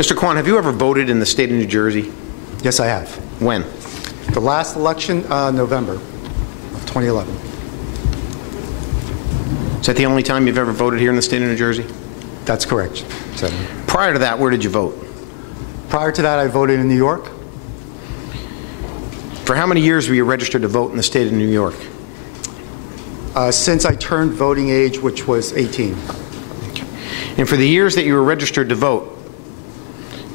Mr. Kwon, have you ever voted in the state of New Jersey? Yes, I have. When? The last election, November of 2011. Is that the only time you've ever voted here in the state of New Jersey? That's correct, Senator. Prior to that, where did you vote? Prior to that, I voted in New York. For how many years were you registered to vote in the state of New York? Since I turned voting age, which was 18. Okay. And for the years that you were registered to vote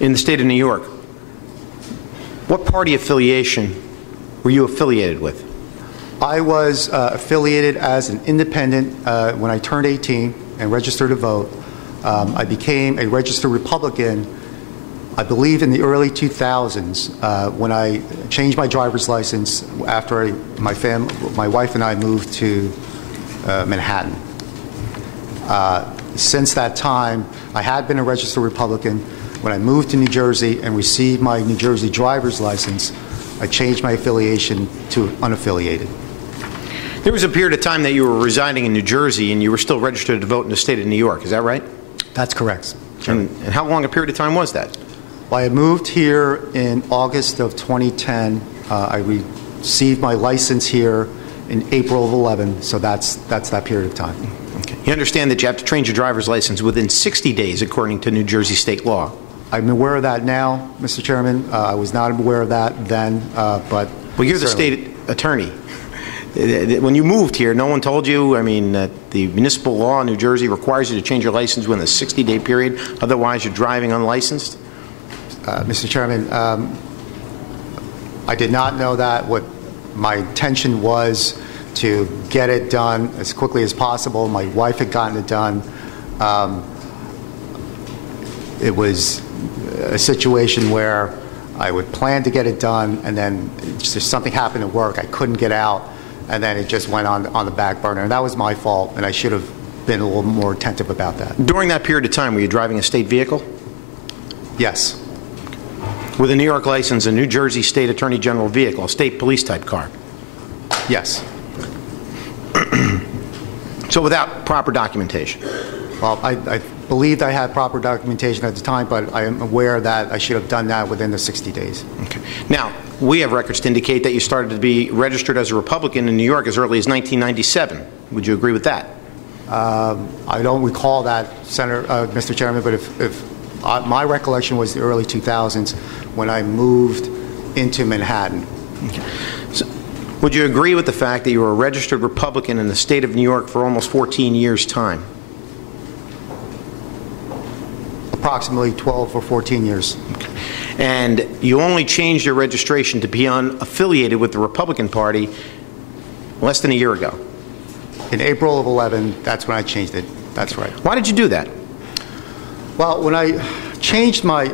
in the state of New York, what party affiliation were you affiliated with? I was affiliated as an independent when I turned 18 and registered to vote. I became a registered Republican, I believe, in the early 2000s when I changed my driver's license after my wife and I moved to Manhattan. Since that time, I had been a registered Republican. When I moved to New Jersey and received my New Jersey driver's license, I changed my affiliation to unaffiliated. There was a period of time that you were residing in New Jersey and you were still registered to vote in the state of New York. Is that right? That's correct. And how long a period of time was that? Well, I moved here in August of 2010. I received my license here in April of 11, so that's that period of time. Okay. You understand that you have to change your driver's license within 60 days according to New Jersey state law. I'm aware of that now, Mr. Chairman. I was not aware of that then, but... Well, you're the state attorney. When you moved here, no one told you, I mean, that the municipal law in New Jersey requires you to change your license within a 60-day period, otherwise you're driving unlicensed? Mr. Chairman, I did not know that. What my intention was to get it done as quickly as possible. My wife had gotten it done. It was a situation where I would plan to get it done, and then just something happened at work. I couldn't get out, and then it just went on the back burner. And that was my fault, and I should have been a little more attentive about that. During that period of time, were you driving a state vehicle? Yes. With a New York license, a New Jersey State Attorney General vehicle, a state police type car? Yes. So without proper documentation? Well, I believed I had proper documentation at the time, but I am aware that I should have done that within the 60 days. Okay. Now, we have records to indicate that you started to be registered as a Republican in New York as early as 1997. Would you agree with that? I don't recall that, Mr. Chairman, but if my recollection was the early 2000s when I moved into Manhattan. Okay. So, would you agree with the fact that you were a registered Republican in the state of New York for almost 14 years' time? Approximately 12 or 14 years. Okay. And you only changed your registration to be unaffiliated with the Republican Party less than a year ago? In April of 11, that's when I changed it. That's right. Why did you do that? Well, when I changed my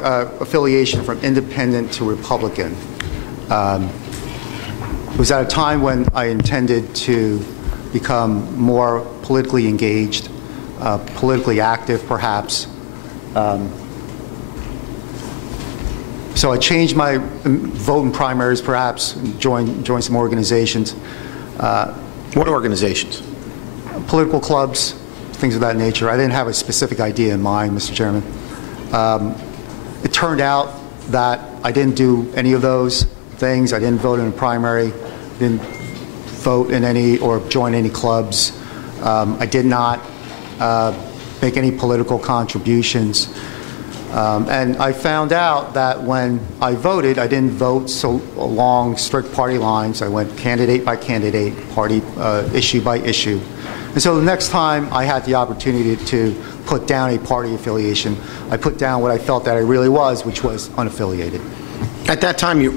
affiliation from independent to Republican, it was at a time when I intended to become more politically engaged, politically active, perhaps. So I changed my vote in primaries, perhaps, joined some organizations. What organizations? Political clubs, things of that nature. I didn't have a specific idea in mind, Mr. Chairman. It turned out that I didn't do any of those things. I didn't vote in a primary, didn't vote in any or join any clubs. I did not make any political contributions. And I found out that when I voted, I didn't vote so along strict party lines. I went candidate by candidate, party issue by issue. And so the next time I had the opportunity to put down a party affiliation, I put down what I felt that I really was, which was unaffiliated. At that time, you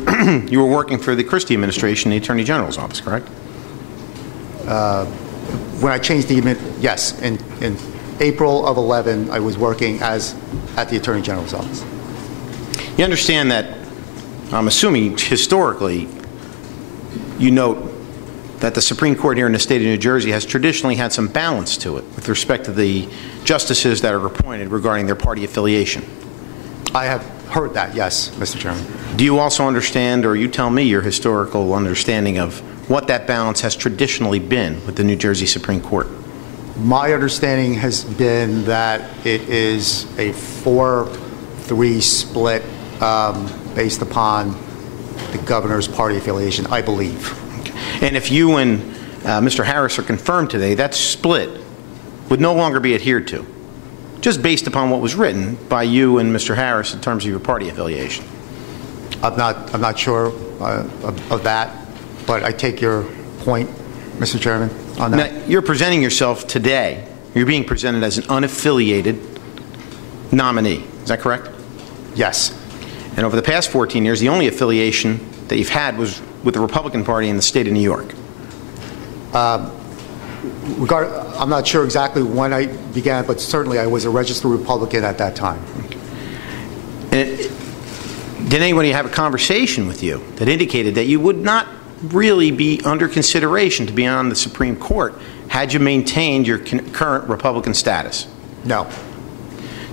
you were working for the Christie administration, the Attorney General's office, correct? When I changed the, yes, in April of 11, I was working at the Attorney General's office. You understand that, I'm assuming historically, you note that the Supreme Court here in the state of New Jersey has traditionally had some balance to it with respect to the justices that are appointed regarding their party affiliation. I have heard that, yes, Mr. Chairman. Do you also understand, or you tell me your historical understanding of what that balance has traditionally been with the New Jersey Supreme Court? My understanding has been that it is a 4-5 3 split based upon the governor's party affiliation, I believe. And if you and Mr. Harris are confirmed today, that split would no longer be adhered to, just based upon what was written by you and Mr. Harris in terms of your party affiliation. I'm not sure of that, but I take your point, Mr. Chairman, on that. Now, you're presenting yourself today. You're being presented as an unaffiliated nominee. Is that correct? Yes. And over the past 14 years, the only affiliation that you've had was with the Republican Party in the state of New York. I'm not sure exactly when I began, but certainly I was a registered Republican at that time. And did anybody have a conversation with you that indicated that you would not really be under consideration to be on the Supreme Court had you maintained your current Republican status? No.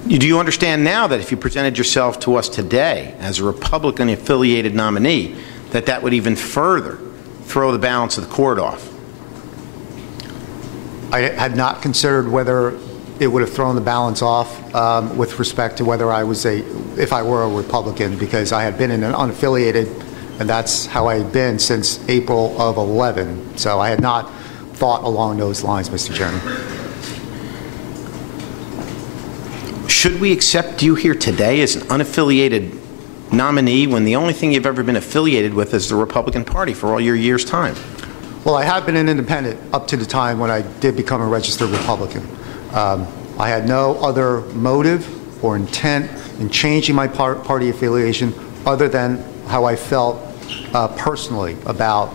Do you understand now that if you presented yourself to us today as a Republican-affiliated nominee, that that would even further throw the balance of the court off? I had not considered whether it would have thrown the balance off with respect to whether if I were a Republican, because I had been in an unaffiliated, and that's how I had been since April of 11. So I had not thought along those lines, Mr. Chairman. Should we accept you here today as an unaffiliated nominee when the only thing you've ever been affiliated with is the Republican Party for all your years' time? Well, I have been an independent up to the time when I did become a registered Republican. I had no other motive or intent in changing my party affiliation other than how I felt personally about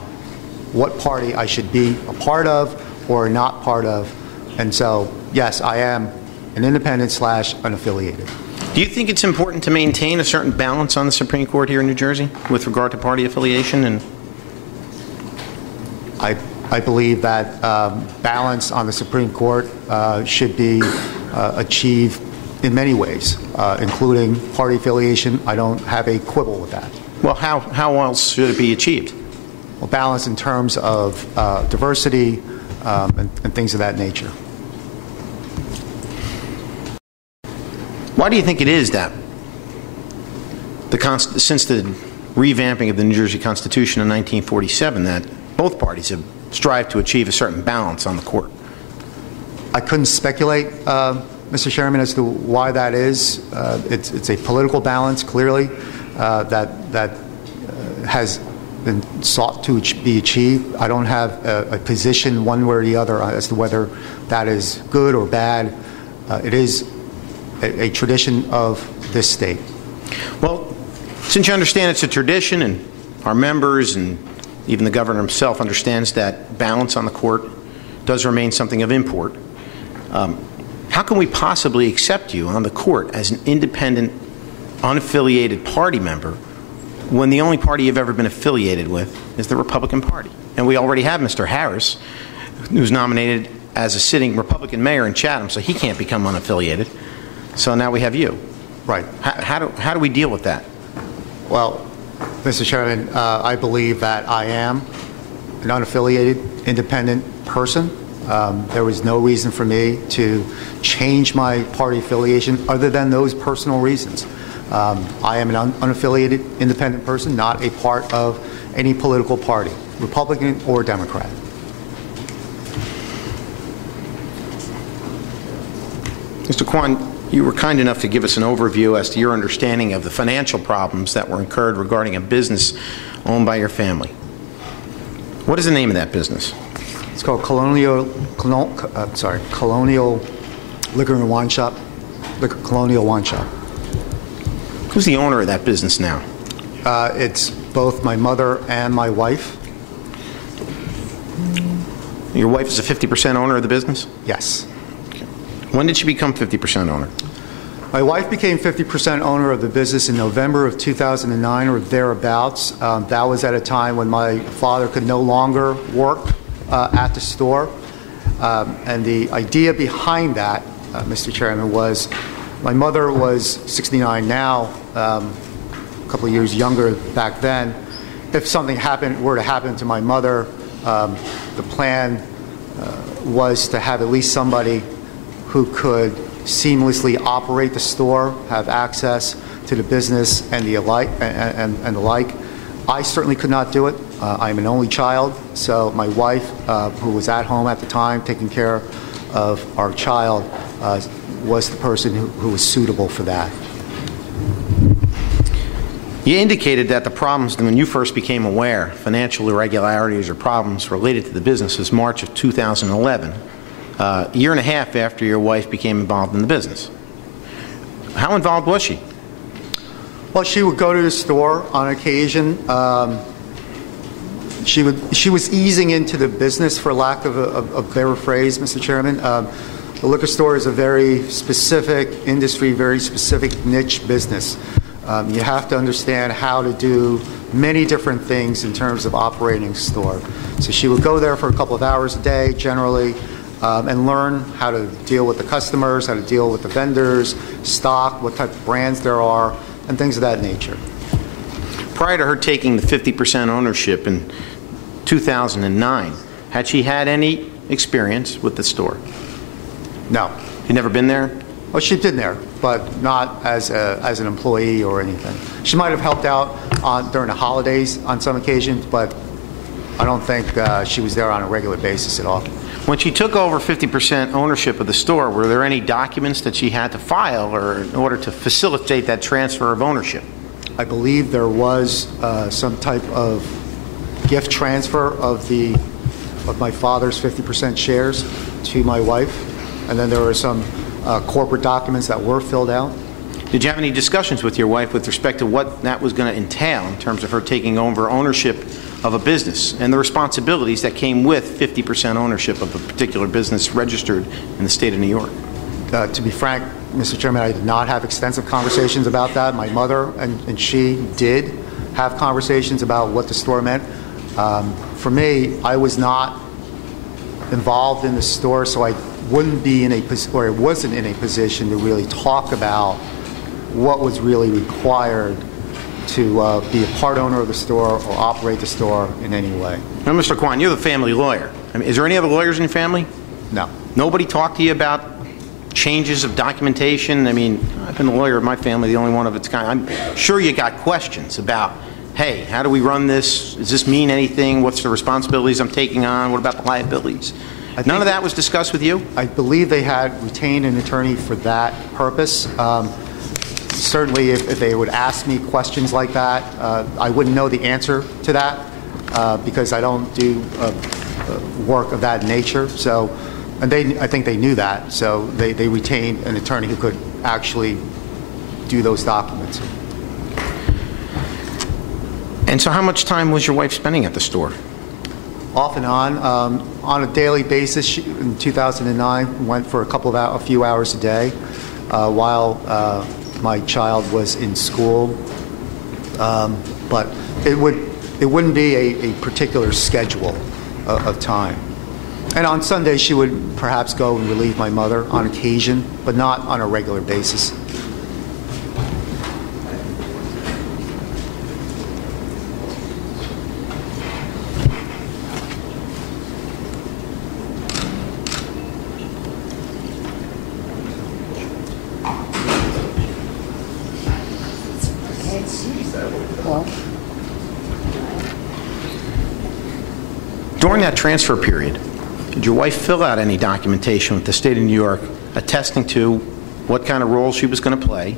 what party I should be a part of or not part of. And so, yes, I am an independent / unaffiliated. Do you think it's important to maintain a certain balance on the Supreme Court here in New Jersey with regard to party affiliation? And I believe that balance on the Supreme Court should be achieved in many ways, including party affiliation. I don't have a quibble with that. Well, how else should it be achieved? Well, balance in terms of diversity and things of that nature. Why do you think it is that since the revamping of the New Jersey Constitution in 1947 that both parties have strived to achieve a certain balance on the court? I couldn't speculate, Mr. Chairman, as to why that is. It's a political balance, clearly, that has been sought to be achieved. I don't have a position one way or the other as to whether that is good or bad. It is a tradition of this state. Well, since you understand it's a tradition and our members and even the governor himself understands that balance on the court does remain something of import, how can we possibly accept you on the court as an independent, unaffiliated party member when the only party you've ever been affiliated with is the Republican Party? And we already have Mr. Harris, who's nominated as a sitting Republican mayor in Chatham, so he can't become unaffiliated. So now we have you. Right. How do we deal with that? Well, Mr. Chairman, I believe that I am an unaffiliated, independent person. There was no reason for me to change my party affiliation other than those personal reasons. I am an unaffiliated, independent person, not a part of any political party, Republican or Democrat. Mr. Kwon, you were kind enough to give us an overview as to your understanding of the financial problems that were incurred regarding a business owned by your family. What is the name of that business? It's called Colonial Liquor and Wine Shop. Colonial Wine Shop. Who's the owner of that business now? It's both my mother and my wife. Your wife is a 50% owner of the business? Yes. When did she become 50% owner? My wife became 50% owner of the business in November of 2009 or thereabouts. That was at a time when my father could no longer work at the store. And the idea behind that, Mr. Chairman, was my mother was 69 now, a couple of years younger back then. If something were to happen to my mother, the plan was to have at least somebody who could seamlessly operate the store, have access to the business and the like. I certainly could not do it. I'm an only child, so my wife, who was at home at the time taking care of our child, was the person who was suitable for that. You indicated that the problems, when you first became aware, financial irregularities or problems related to the business, was March of 2011, a year and a half after your wife became involved in the business. How involved was she? Well, she would go to the store on occasion. She was easing into the business, for lack of a better phrase, Mr. Chairman. The liquor store is a very specific industry, very specific niche business. You have to understand how to do many different things in terms of operating a store. So she would go there for a couple of hours a day, generally, and learn how to deal with the customers, how to deal with the vendors, stock, what type of brands there are, and things of that nature. Prior to her taking the 50% ownership in 2009, had she had any experience with the store? No. You never been there? Well, she'd been there, but not as an employee or anything. She might have helped out during the holidays on some occasions, but I don't think she was there on a regular basis at all. When she took over 50% ownership of the store, were there any documents that she had to file or in order to facilitate that transfer of ownership? I believe there was some type of gift transfer of my father's 50% shares to my wife, and then there were some corporate documents that were filled out. Did you have any discussions with your wife with respect to what that was going to entail in terms of her taking over ownership of a business and the responsibilities that came with 50% ownership of a particular business registered in the state of New York? To be frank, Mr. Chairman, I did not have extensive conversations about that. My mother and she did have conversations about what the store meant. For me, I was not involved in the store, so I wouldn't be in a position, or wasn't in a position to really talk about what was really required to be a part owner of the store or operate the store in any way. Now, Mr. Kwan, you're the family lawyer. I mean, is there any other lawyers in your family? No. Nobody talked to you about changes of documentation? I mean, I've been the lawyer of my family, the only one of its kind. I'm sure you got questions about, hey, how do we run this? Does this mean anything? What's the responsibilities I'm taking on? What about the liabilities? None of that was discussed with you? I believe they had retained an attorney for that purpose. Certainly, if they would ask me questions like that, I wouldn't know the answer to that because I don't do work of that nature. So, and I think they knew that. So they retained an attorney who could actually do those documents. And so how much time was your wife spending at the store? Off and on a daily basis. She, in 2009, went for a few hours a day while my child was in school. But it wouldn't be a particular schedule of time. And on Sundays, she would perhaps go and relieve my mother on occasion, but not on a regular basis. During that transfer period, did your wife fill out any documentation with the state of New York attesting to what kind of role she was going to play,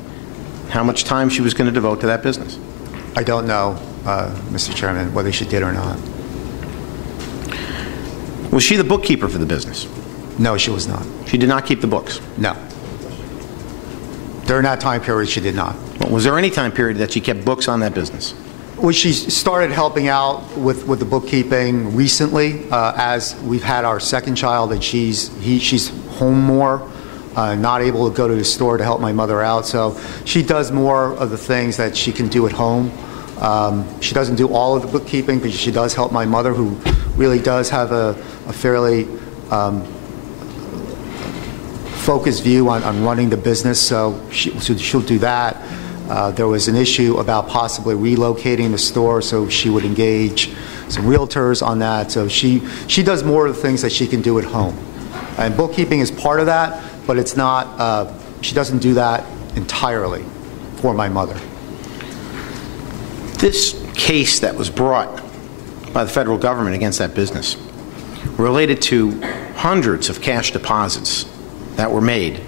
how much time she was going to devote to that business? I don't know, Mr. Chairman, whether she did or not. Was she the bookkeeper for the business? No, she was not. She did not keep the books? No. During that time period, she did not. Well, was there any time period that she kept books on that business? Well, she started helping out with the bookkeeping recently as we've had our second child, and she's home more, not able to go to the store to help my mother out. So she does more of the things that she can do at home. She doesn't do all of the bookkeeping, but she does help my mother, who really does have a fairly focused view on running the business. So she'll do that. There was an issue about possibly relocating the store, so she would engage some realtors on that. So she does more of the things that she can do at home. And bookkeeping is part of that, but it's not, she doesn't do that entirely for my mother. This case that was brought by the federal government against that business related to hundreds of cash deposits that were made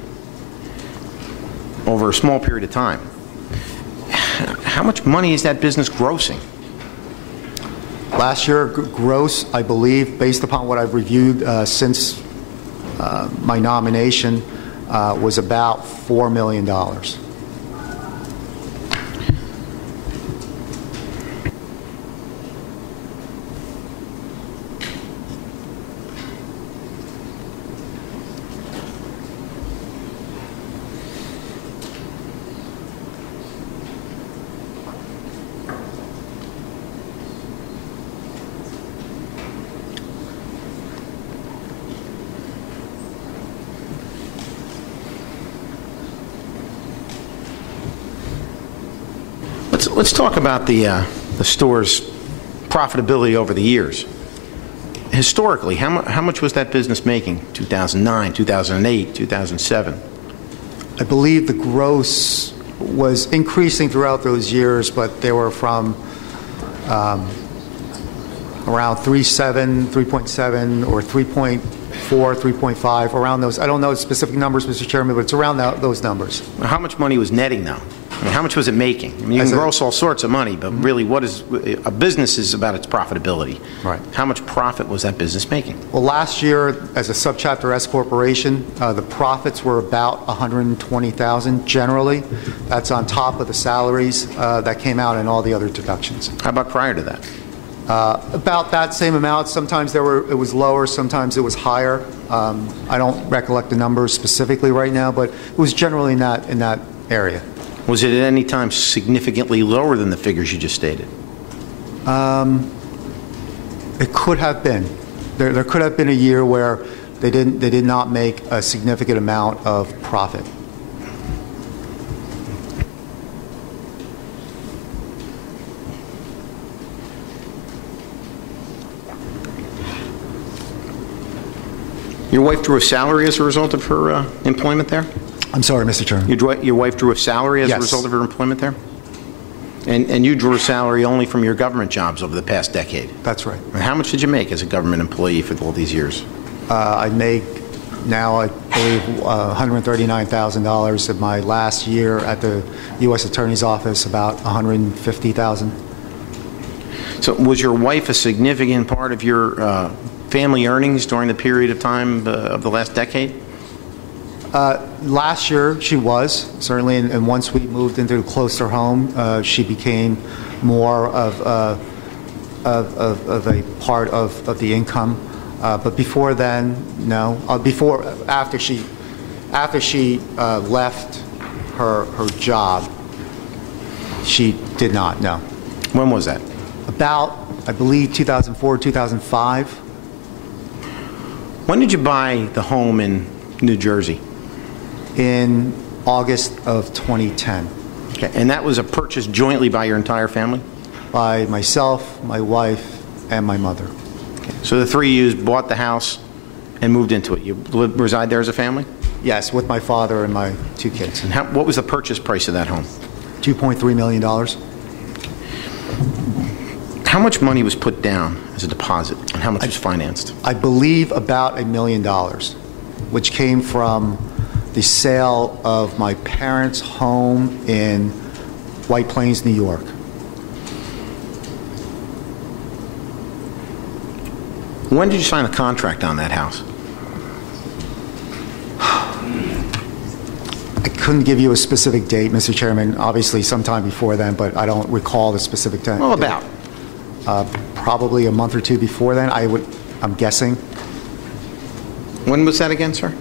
over a small period of time. How much money is that business grossing? Last year, gross, I believe, based upon what I've reviewed since my nomination, was about $4 million. Let's talk about the store's profitability over the years. Historically, how much was that business making? 2009, 2008, 2007? I believe the gross was increasing throughout those years, but they were from around 3.7 or 3.4, 3.5, around those. I don't know specific numbers, Mr. Chairman, but it's around those numbers. How much money was netting, though? I mean, how much was it making? I mean, you can gross all sorts of money, but really, what is a business is about its profitability. Right. How much profit was that business making? Well, last year, as a subchapter S corporation, the profits were about $120,000 generally. That's on top of the salaries that came out and all the other deductions. How about prior to that? About that same amount. Sometimes it was lower, sometimes it was higher. I don't recollect the numbers specifically right now, but it was generally in that area. Was it at any time significantly lower than the figures you just stated? It could have been. There could have been a year where they did not make a significant amount of profit. Your wife drew a salary as a result of her employment there? I'm sorry, Mr. Chairman. Your wife drew a salary as a result of her employment there? And you drew a salary only from your government jobs over the past decade? That's right. And how much did you make as a government employee for all these years? I make now, I believe, $139,000. In my last year at the U.S. Attorney's Office, about $150,000. So was your wife a significant part of your family earnings during the period of time of the last decade? Last year, she was, certainly, and once we moved into closer home, she became more of a part of the income. But before then, no. After she left her job, she did not, no. When was that? About, I believe, 2004, 2005. When did you buy the home in New Jersey? In August of 2010. Okay, and that was a purchase jointly by your entire family? By myself, my wife, and my mother. Okay. So the three of you bought the house and moved into it. You reside there as a family? Yes, with my father and my two kids. And what was the purchase price of that home? $2.3 million. How much money was put down as a deposit, and how much was financed? I believe about $1 million, which came from the sale of my parents' home in White Plains, New York. When did you sign a contract on that house? I couldn't give you a specific date, Mr. Chairman. Obviously, sometime before then, but I don't recall the specific time. Well, about? Probably a month or two before then, I'm guessing. When was that again, sir?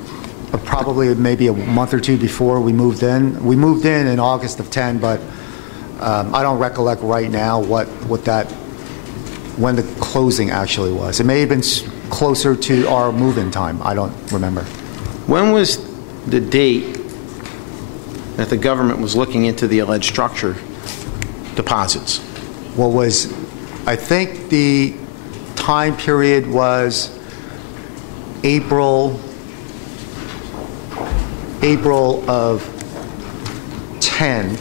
Probably maybe a month or two before we moved in. We moved in August of 10, but I don't recollect right now when the closing actually was. It may have been closer to our move-in time. I don't remember. When was the date that the government was looking into the alleged structure deposits? I think the time period was April April of 10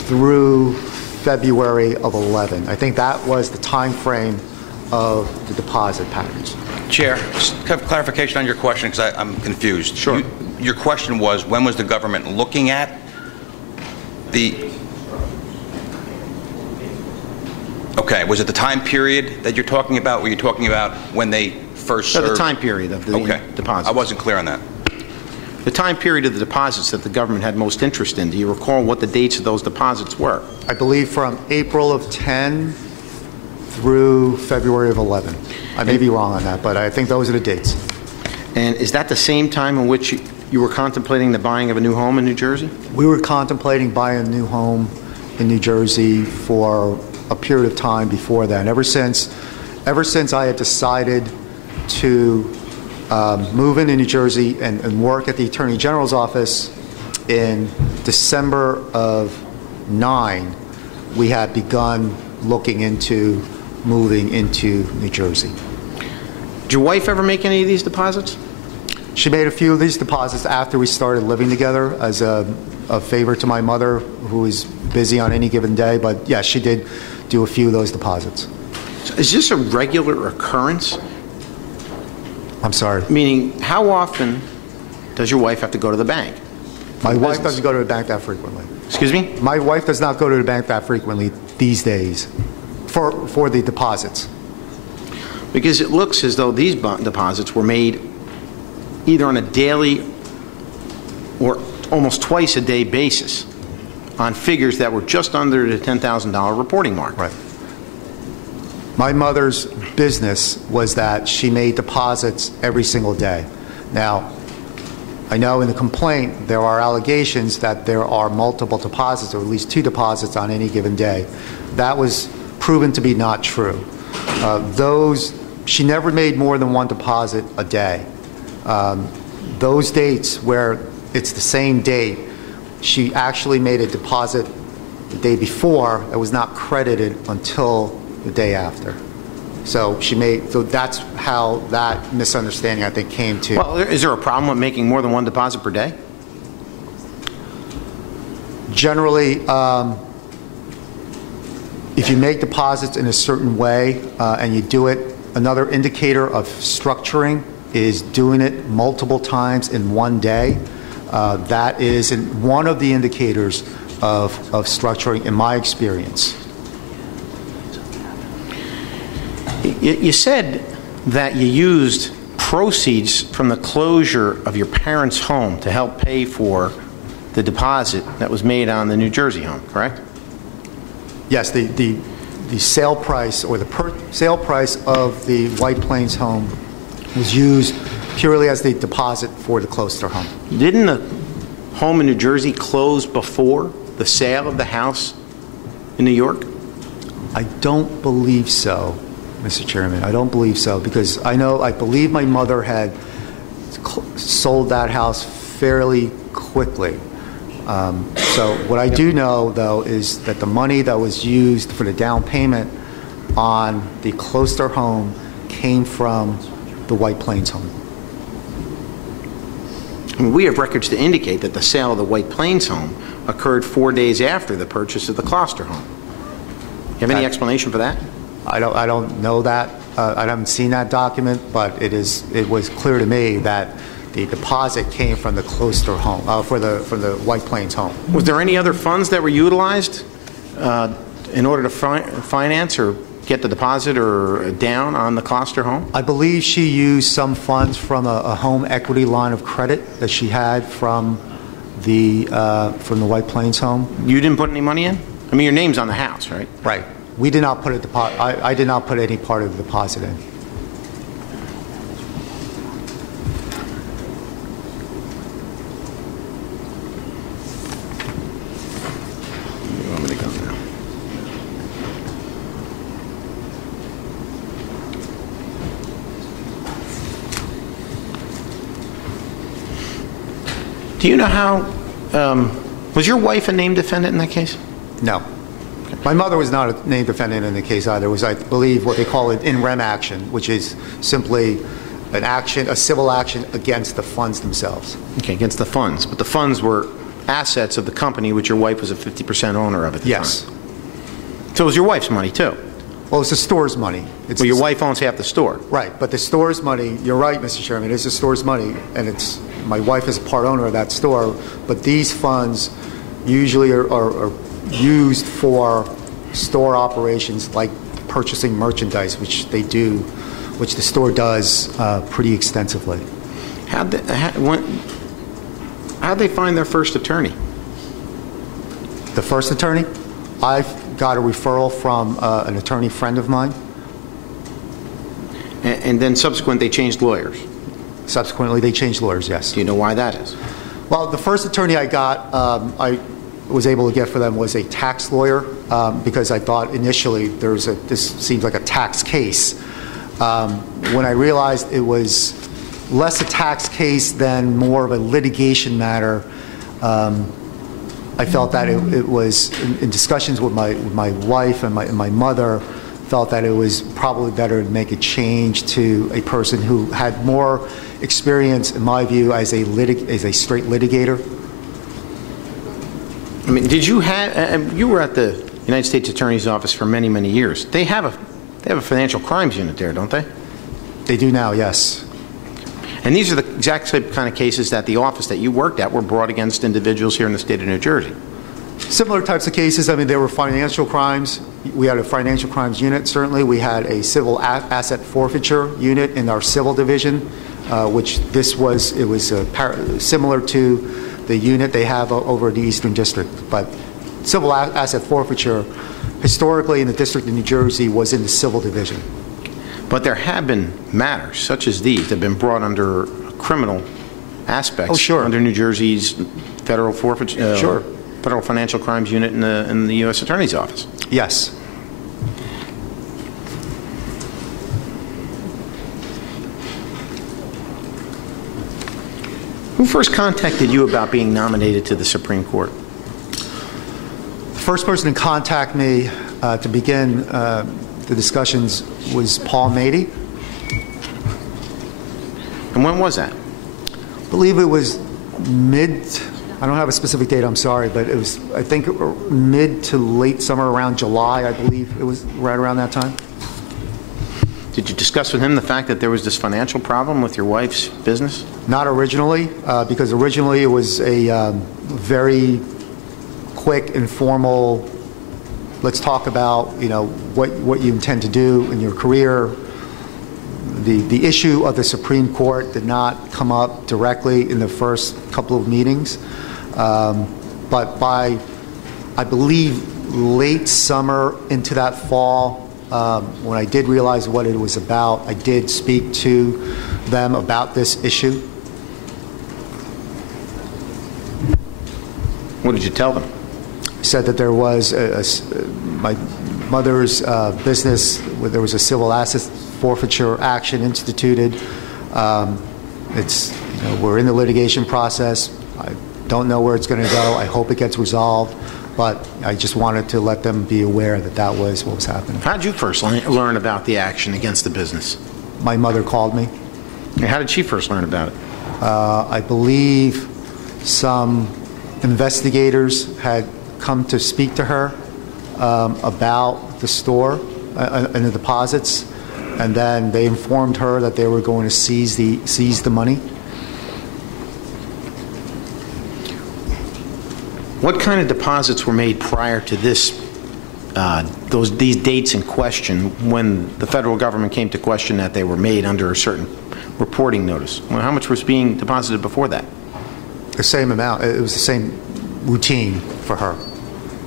through February of 11. I think that was the time frame of the deposit package. Chair, just have clarification on your question because I'm confused. Sure. Your question was, when was the government looking at the... Okay, was it the time period that you're talking about? Were you talking about when they first served? The time period of the deposits. I wasn't clear on that. The time period of the deposits that the government had most interest in. Do you recall what the dates of those deposits were? I believe from April of 10 through February of 11. I may be wrong on that, but I think those are the dates. And is that the same time in which you were contemplating the buying of a new home in New Jersey? We were contemplating buying a new home in New Jersey for a period of time before then. Ever since I had decided to move into New Jersey and work at the Attorney General's office in December of 9, we had begun looking into moving into New Jersey. Did your wife ever make any of these deposits? She made a few of these deposits after we started living together as a favor to my mother, who was busy on any given day. But yes, she did do a few of those deposits. So is this a regular occurrence? I'm sorry. Meaning, how often does your wife have to go to the bank? My wife doesn't go to the bank that frequently. Excuse me? My wife does not go to the bank that frequently these days for the deposits. Because it looks as though these deposits were made either on a daily or almost twice a day basis on figures that were just under the $10,000 reporting mark. Right. My mother's business was that she made deposits every single day. Now, I know in the complaint there are allegations that there are multiple deposits, or at least 2 deposits on any given day. That was proven to be not true. She never made more than 1 deposit a day. Those dates where it's the same date, she actually made a deposit the day before that was not credited until the day after. So that's how that misunderstanding, I think, came to. Well, is there a problem with making more than 1 deposit per day? Generally, if you make deposits in a certain way and you do it, another indicator of structuring is doing it multiple times in one day. That is one of the indicators of structuring, in my experience. You said that you used proceeds from the closure of your parents' home to help pay for the deposit that was made on the New Jersey home, correct? Yes, the sale price or the sale price of the White Plains home was used purely as the deposit for the Closter home. Didn't the home in New Jersey close before the sale of the house in New York? I don't believe so, Mr. Chairman. I don't believe so, because I believe my mother had sold that house fairly quickly. So what I do know, though, is that the money that was used for the down payment on the Closter home came from the White Plains home. I mean, we have records to indicate that the sale of the White Plains home occurred 4 days after the purchase of the Closter home. You have any explanation for that? I don't know that. I haven't seen that document, but it was clear to me that the deposit came from the Closter home, from the White Plains home. Was there any other funds that were utilized in order to finance or get the deposit or down on the Closter home? I believe she used some funds from a home equity line of credit that she had from the White Plains home. You didn't put any money in? I mean, your name's on the house, right? Right. We did not put a deposit. I did not put any part of the deposit in. Do you know how, was your wife a named defendant in that case? No. My mother was not a named defendant in the case either. It was, I believe, what they call an in rem action, which is simply an action, a civil action against the funds themselves. Okay, against the funds. But the funds were assets of the company which your wife was a 50% owner of at the Yes. time. So it was your wife's money, too. Well, it's the store's money. Well, your wife owns half the store. Right, but the store's money, you're right, Mr. Chairman, it is the store's money, and it's, my wife is a part owner of that store, but these funds usually are used for store operations like purchasing merchandise, which they do, which the store does pretty extensively. How'd they find their first attorney? The first attorney, I've got a referral from an attorney friend of mine. And then subsequent, they changed lawyers. Subsequently, they changed lawyers, yes. Do you know why that is? Well, the first attorney I got, I was able to get for them was a tax lawyer because I thought initially this seems like a tax case. When I realized it was less a tax case than more of a litigation matter, I felt that it was, in discussions with my wife and my mother, felt that it was probably better to make a change to a person who had more experience, in my view, as a straight litigator. I mean, did you have? You were at the United States Attorney's Office for many, many years. They have a financial crimes unit there, don't they? They do now, yes. And these are the exact same kind of cases that the office that you worked at were brought against individuals here in the state of New Jersey. Similar types of cases. I mean, there were financial crimes. We had a financial crimes unit, certainly. We had a civil asset forfeiture unit in our civil division, which it was similar to the unit they have over the Eastern District. But civil asset forfeiture, historically in the District of New Jersey, was in the civil division. But there have been matters such as these that have been brought under criminal aspects. Oh, sure. Under New Jersey's federal forfeiture, sure. Federal Financial Crimes Unit in the U.S. Attorney's Office. Yes. Who first contacted you about being nominated to the Supreme Court? The first person to contact me to begin the discussions was Paul Mady. And when was that? I believe it was I don't have a specific date, I'm sorry, but it was, I think, mid to late summer, around July, I believe. It was right around that time. Did you discuss with him the fact that there was this financial problem with your wife's business? Not originally, because originally it was a very quick, informal, let's talk about, what you intend to do in your career. The issue of the Supreme Court did not come up directly in the first couple of meetings, but by, I believe, late summer into that fall, when I did realize what it was about, I did speak to them about this issue. What did you tell them? I said that there was my mother's business, where there was a civil asset forfeiture action instituted. We're in the litigation process. I don't know where it's going to go. I hope it gets resolved, but I just wanted to let them be aware that that was what was happening. How did you first learn about the action against the business? My mother called me. And how did she first learn about it? I believe some investigators had come to speak to her about the store and the deposits, and then they informed her that they were going to seize the money. What kind of deposits were made prior to this, these dates in question, when the federal government came to question that they were made under a certain reporting notice? Well, how much was being deposited before that? The same amount. It was the same routine for her.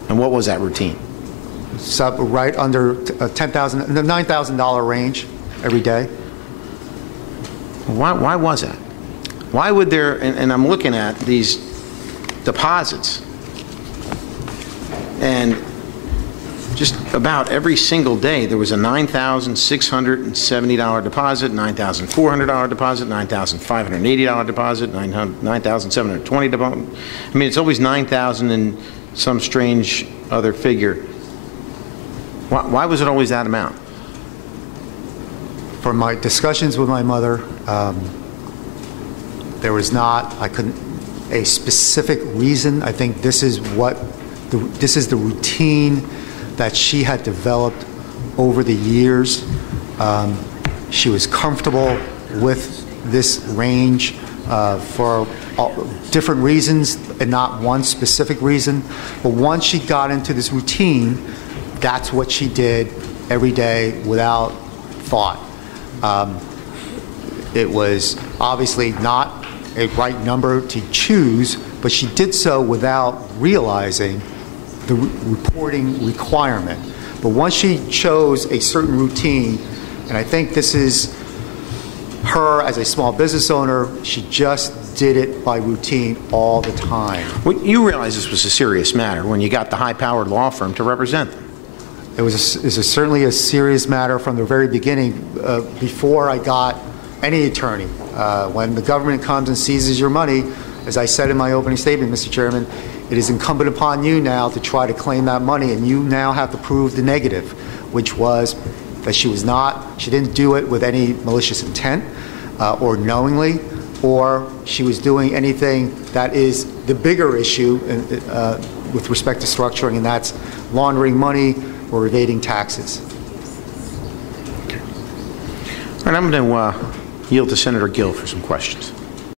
And what was that routine? Right under $10,000, the $9,000 range every day. Why was that? Why would there, and I'm looking at these deposits, and just about every single day there was a $9,670 deposit, $9,400 deposit, $9,580 deposit, $9,720 deposit. I mean, it's always $9,000 and some strange other figure. Why was it always that amount? From my discussions with my mother, there was not, a specific reason. I think this is the routine that she had developed over the years. She was comfortable with this range for different reasons and not one specific reason. But once she got into this routine, that's what she did every day without thought. It was obviously not a right number to choose, but she did so without realizing the reporting requirement. But once she chose a certain routine, and I think this is her as a small business owner, she just did it by routine all the time. Well, you realize this was a serious matter when you got the high-powered law firm to represent them. It was certainly a serious matter from the very beginning, before I got any attorney. When the government comes and seizes your money, as I said in my opening statement, Mr. Chairman, it is incumbent upon you now to try to claim that money, and you now have to prove the negative, which was that she didn't do it with any malicious intent or knowingly, or she was doing anything that is the bigger issue with respect to structuring, and that's laundering money or evading taxes. All right, I'm going to yield to Senator Gill for some questions.